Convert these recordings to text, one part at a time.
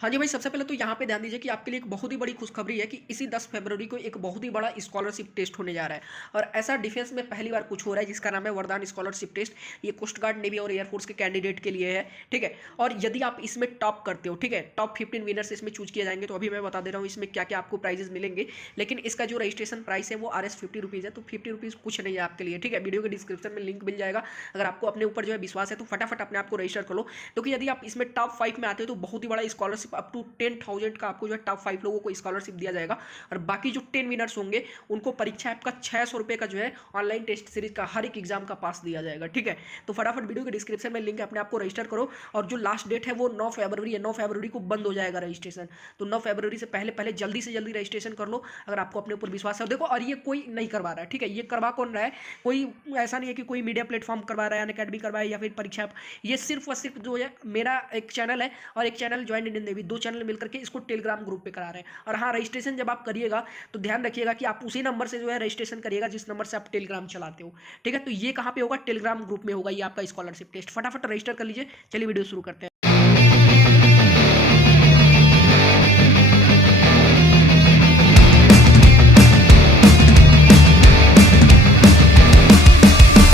हाँ जी भाई, सबसे पहले तो यहाँ पे ध्यान दीजिए कि आपके लिए एक बहुत ही बड़ी खुशखबरी है कि इसी 10 फरवरी को एक बहुत ही बड़ा स्कॉलरशिप टेस्ट होने जा रहा है। और ऐसा डिफेंस में पहली बार कुछ हो रहा है जिसका नाम है वरदान स्कॉलरशिप टेस्ट। ये कोस्ट गार्ड, नेवी और एयरफोर्स के कैंडिडेट के लिए है, ठीक है। और यदि आप इसमें टॉप करते हो, ठीक है, टॉप 15 विनर्स इसमें चूज किए जाएंगे। तो अभी मैं बता दे रहा हूँ इसमें क्या क्या आपको प्राइजेस मिलेंगे। लेकिन इसका जो रजिस्ट्रेशन प्राइस है वो RS 50 रुपीज़ है, तो 50 रुपीज़ कुछ नहीं है आपके लिए, ठीक है। वीडियो के डिस्क्रिप्शन में लिंक मिल जाएगा। अगर आपको अपने ऊपर जो है विश्वास है तो फटाफट अपने आप को रजिस्टर कर लो, क्योंकि यदि आप इसमें टॉप 5 में आते हो तो बहुत ही बड़ा स्कॉलरशिप अप टू 10,000 का आपको जो है टॉप 5 लोगों को स्कॉलरशिप दिया जाएगा। और बाकी जो 10 विनर्स होंगे उनको परीक्षा ऐप का 600 रुपये का जो है ऑनलाइन टेस्ट सीरीज का हर एक एग्जाम का पास दिया जाएगा, ठीक है। तो फटाफट वीडियो के डिस्क्रिप्शन में लिंक है, अपने आप को रजिस्टर करो। और जो लास्ट डेट है वो 9 फरवरी है, 9 फरवरी को बंद हो जाएगा रजिस्ट्रेशन। तो 9 फरवरी से पहले पहले जल्दी से जल्दी रजिस्ट्रेशन कर लो अगर आपको अपने ऊपर विश्वास है। देखो, और ये कोई नहीं करवा रहा है, ठीक है। ये करवा कौन रहा है? कोई ऐसा नहीं है कि कोई मीडिया प्लेटफॉर्म करवा रहा है, अनअकैडमी करवा है या फिर परीक्षा ऐप। ये सिर्फ और सिर्फ जो है मेरा एक चैनल है और एक चैनल ज्वाइन इंडियन नेवी, दो चैनल मिलकर के इसको टेलीग्राम ग्रुप पे करा रहे हैं। और हाँ, रजिस्ट्रेशन जब आप करिएगा तो ध्यान रखिएगा कि आप उसी नंबर से जो है रजिस्ट्रेशन करिएगा जिस नंबर से आप टेलीग्राम चलाते हो, ठीक है। तो ये कहाँ पे होगा? टेलीग्राम ग्रुप में होगा ये आपका स्कॉलरशिप टेस्ट। फटाफट रजिस्टर कर लीजिए। चलिए वीडियो शुरू करते हैं।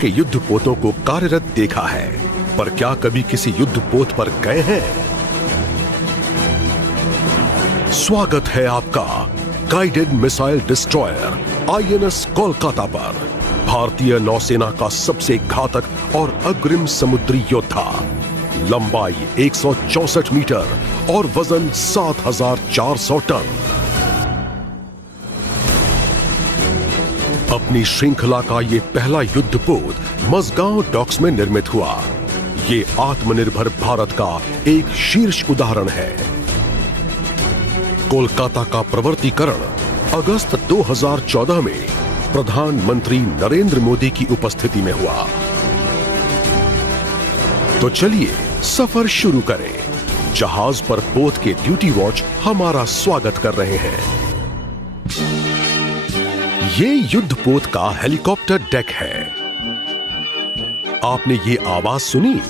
के युद्ध पोतों को कार्यरत देखा है, पर क्या कभी किसी युद्ध पोत पर गए हैं? स्वागत है आपका guided missile destroyer INS Kolkata पर। भारतीय नौसेना का सबसे घातक और अग्रिम समुद्री योद्धा। लंबाई 164 मीटर और वजन 7,400 टन। अपनी श्रृंखला का ये पहला युद्धपोत मजगांव डॉक्स में निर्मित हुआ। ये आत्मनिर्भर भारत का एक शीर्ष उदाहरण है। कोलकाता का प्रवर्तीकरण अगस्त 2014 में प्रधानमंत्री नरेंद्र मोदी की उपस्थिति में हुआ। तो चलिए सफर शुरू करें। जहाज पर पोत के ड्यूटी वॉच हमारा स्वागत कर रहे हैं। ये युद्धपोत का हेलीकॉप्टर डेक है। आपने ये आवाज सुनी?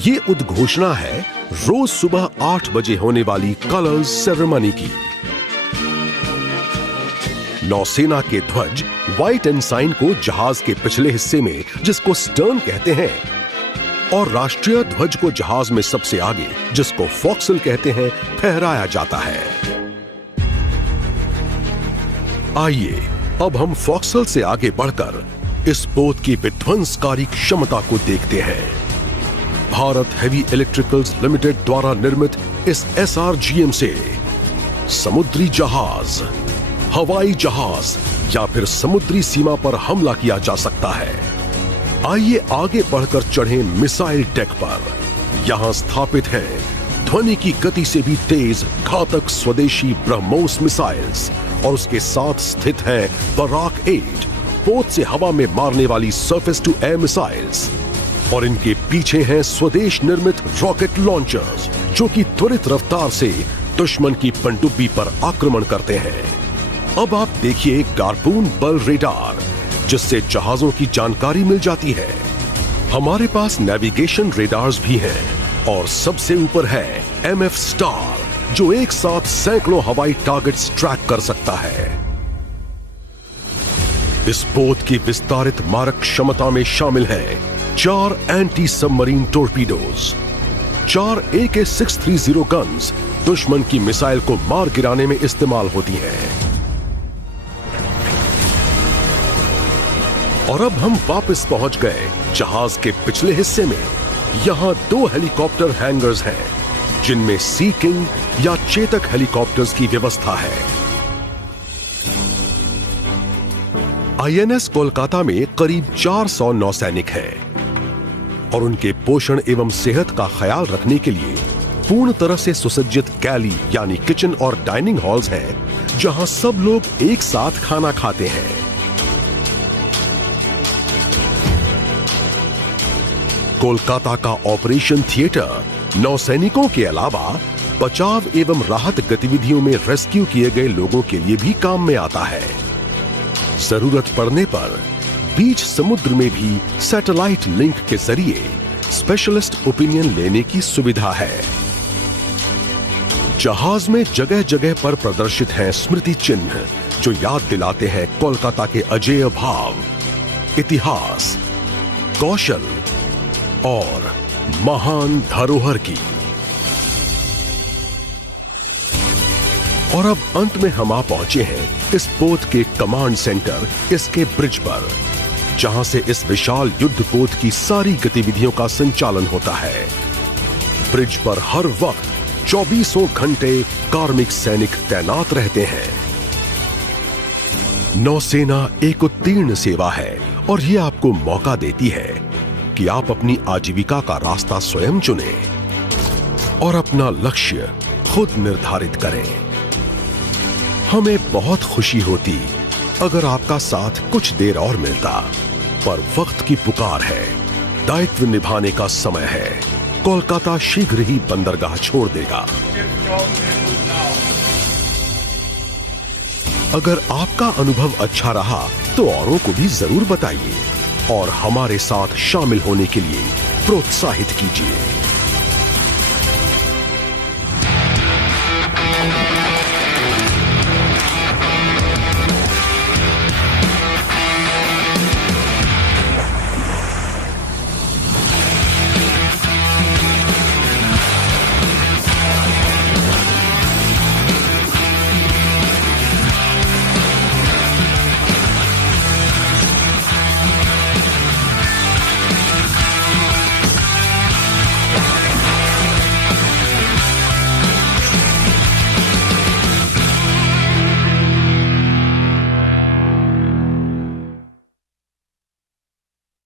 ये उद्घोषणा है रोज सुबह 8 बजे होने वाली कलर्स सेरेमनी की। नौसेना के ध्वज व्हाइट एनसाइन को जहाज के पिछले हिस्से में, जिसको स्टर्न कहते हैं, और राष्ट्रीय ध्वज को जहाज में सबसे आगे, जिसको फोक्सल कहते हैं, फहराया जाता है। आइए अब हम फोक्सल से आगे बढ़कर इस पोत की विध्वंसकारी क्षमता को देखते हैं। भारत हेवी इलेक्ट्रिकल्स लिमिटेड द्वारा निर्मित इस SRGM से समुद्री जहाज, हवाई जहाज या फिर समुद्री सीमा पर हमला किया जा सकता है। आइए आगे बढ़कर चढ़ें मिसाइल डेक पर। यहां स्थापित है ध्वनि की गति से भी तेज घातक स्वदेशी ब्रह्मोस मिसाइल्स, और उसके साथ स्थित है बराक 8 पोत से हवा में मारने वाली सरफेस टू एयर मिसाइल्स, और इनके पीछे हैं स्वदेश निर्मित रॉकेट लॉन्चर्स, जो कि त्वरित रफ्तार से दुश्मन की पनडुब्बी पर आक्रमण करते हैं। अब आप देखिए गार्पून बल रेडार, जिससे जहाजों की जानकारी मिल जाती है। हमारे पास नेविगेशन रेडार्स भी हैं, और सबसे ऊपर है MF स्टार, जो एक साथ सैकड़ों हवाई टारगेट्स ट्रैक कर सकता है। इस पोत की विस्तारित मारक क्षमता में शामिल है 4 एंटी सबमरीन टोरपीडोज, 4 AK-630 गन्स दुश्मन की मिसाइल को मार गिराने में इस्तेमाल होती हैं। और अब हम वापस पहुंच गए जहाज के पिछले हिस्से में। यहां 2 हेलीकॉप्टर हैंगर्स हैं, जिनमें सी किंग या चेतक हेलीकॉप्टर्स की व्यवस्था है। INS कोलकाता में करीब 400 नौसैनिक हैं, और उनके पोषण एवं सेहत का ख्याल रखने के लिए पूर्ण तरह से सुसज्जित गैली यानी किचन और डाइनिंग हॉल्स हैं, जहां सब लोग एक साथ खाना खाते हैं। कोलकाता का ऑपरेशन थिएटर नौसैनिकों के अलावा बचाव एवं राहत गतिविधियों में रेस्क्यू किए गए लोगों के लिए भी काम में आता है। जरूरत पड़ने पर बीच समुद्र में भी सैटेलाइट लिंक के जरिए स्पेशलिस्ट ओपिनियन लेने की सुविधा है। जहाज में जगह जगह पर प्रदर्शित हैं स्मृति चिन्ह जो याद दिलाते हैं कोलकाता के अजेय भाव, इतिहास, कौशल और महान धरोहर की। और अब अंत में हम आ पहुंचे हैं इस पोत के कमांड सेंटर, इसके ब्रिज पर, जहां से इस विशाल युद्ध पोत की सारी गतिविधियों का संचालन होता है। ब्रिज पर हर वक्त 24 घंटे कार्मिक सैनिक तैनात रहते हैं। नौसेना एक उत्तीर्ण सेवा है और यह आपको मौका देती है कि आप अपनी आजीविका का रास्ता स्वयं चुनें और अपना लक्ष्य खुद निर्धारित करें। हमें बहुत खुशी होती अगर आपका साथ कुछ देर और मिलता, पर वक्त की पुकार है, दायित्व निभाने का समय है। कोलकाता शीघ्र ही बंदरगाह छोड़ देगा। अगर आपका अनुभव अच्छा रहा तो औरों को भी जरूर बताइए और हमारे साथ शामिल होने के लिए प्रोत्साहित कीजिए।